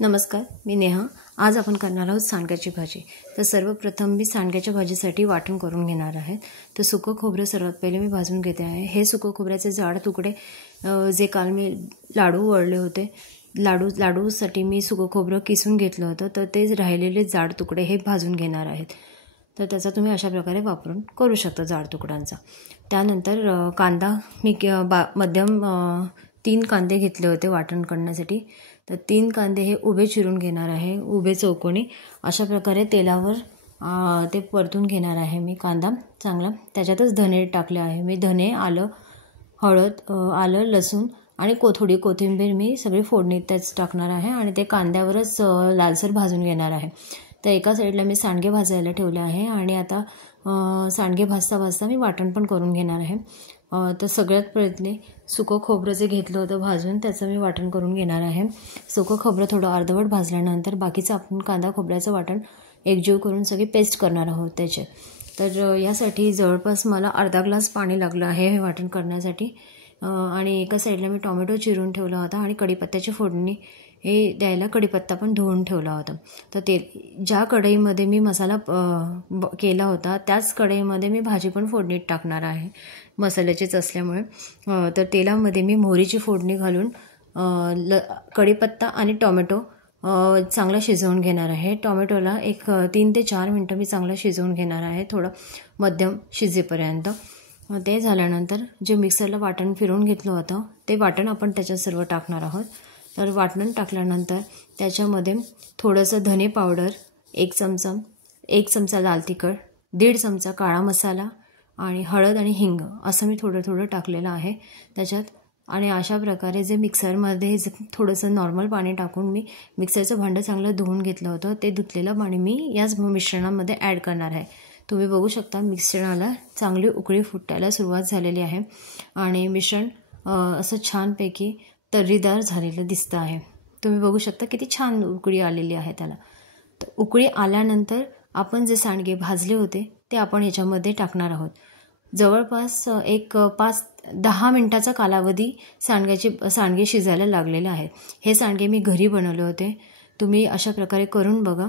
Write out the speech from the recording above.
नमस्कार, मी नेहा। आज आपण करणार आहोत सांडग्याची भाजी। तर सर्वप्रथम मी सांडग्याच्या भाजीसाठी वाटण करून घेणार आहे। तर सुकं खोबरं सर्वात पहिले मी भाजून घेते आहे। हे सुकं खोबऱ्याचे जाड तुकडे जे काल मी लाडू वळले होते, लाडूसाठी मी सुकं खोबरं किसून घेतलं होतं, तर ते राहिलेले जाड तुकडे हे भाजून घेणार आहेत। तर त्याचा तुम्ही अशा प्रकारे वापरून करू शकता जाड तुकड्यांचा। त्यानंतर कांदा मी मध्यम 3 कांदे घेतले होते वाटण करण्यासाठी। तर 3 कांदे हे उभे चिरून घेणार आहे, उभे चौकोनी अशा प्रकारे तेलावर ते परतून घेणार आहे मी कांदा चांगला। त्याच्यातच धने टाकले आहे मी, धने, आलं, हळद, आलं, लसूण आणि थोडी कोथिंबीर मी सगळी फोडणीत त्याच टाकणार आहे आणि ते कांद्यावरच लालसर भाजून घेणार आहे। तर एका साईडला मी सांडगे भाजायला ठेवले आहे आणि आता सांडगे भाजता मी वाटण पण करून घेणार आहे। तर सगळ्यात पहिले सुकं खोबरं जे घेतलं होतं भाजून त्याचं मी वाटण करून घेणार आहे। सुकं खोबरं थोडं अर्धवट भाजल्यानंतर बाकीचं आपण कांदा खोबऱ्याचं वाटण एकजीव करून सगळी पेस्ट करणार आहोत त्याचे। तर यासाठी जवळपास मला अर्धा ग्लास पाणी लागलं आहे हे वाटण करण्यासाठी। आणि एका साईडला मी टोमॅटो चिरून ठेवला होता आणि कढीपत्त्याची फोडणी हे द्यायला कढीपत्ता पण धुवून ठेवला होता। तर ते ज्या कढईमध्ये मी मसाला केला होता त्याच कढईमध्ये मी भाजी पण फोडणीत टाकणार आहे, मसाल्याचीच असल्यामुळे। तर तेलामध्ये मी मोहरीची फोडणी घालून कढीपत्ता आणि टोमॅटो चांगला शिजवून घेणार आहे। टोमॅटोला 3 ते 4 मिनटं मी चांगलं शिजवून घेणार आहे, थोडं मध्यम शिजेपर्यंत। ते झाल्यानंतर जे मिक्सरला वाटण फिरवून घेतलं होतं ते वाटण आपण त्याच्यात सर्व टाकणार आहोत। तर वाटण टाकल्यानंतर त्याच्यामध्ये थोडंसं धने पावडर, 1 चमचा लाल तिखट, 1.5 चमचा काळा मसाला आणि हळद आणि हिंग असं मी थोडं टाकलेलं आहे त्याच्यात। आणि अशा प्रकारे जे मिक्सरमध्ये थोडंसं नॉर्मल पाणी टाकून मी मिक्सरचं भांडं चांगलं धुवून घेतलं होतं, ते धुतलेलं पाणी मी याच मिश्रणामध्ये ॲड करणार आहे। तुम्ही बघू शकता मिश्रणाला चांगली उकळी फुटायला सुरुवात झालेली आहे आणि मिश्रण असं छानपैकी तर्रीदार झालेलं दिसतं आहे। तुम्ही बघू शकता किती छान उकळी आलेली आहे त्याला। तर उकळी आल्यानंतर आपण जे सांडगे भाजले होते ते आपण याच्यामध्ये टाकणार आहोत। जवळपास 5-10 मिनिटाचा कालावधी सांडगे शिजायला लागलेले आहेत। हे सांडगे मी घरी बनवले होते, तुम्ही अशा प्रकारे करून बघा।